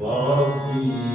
Love.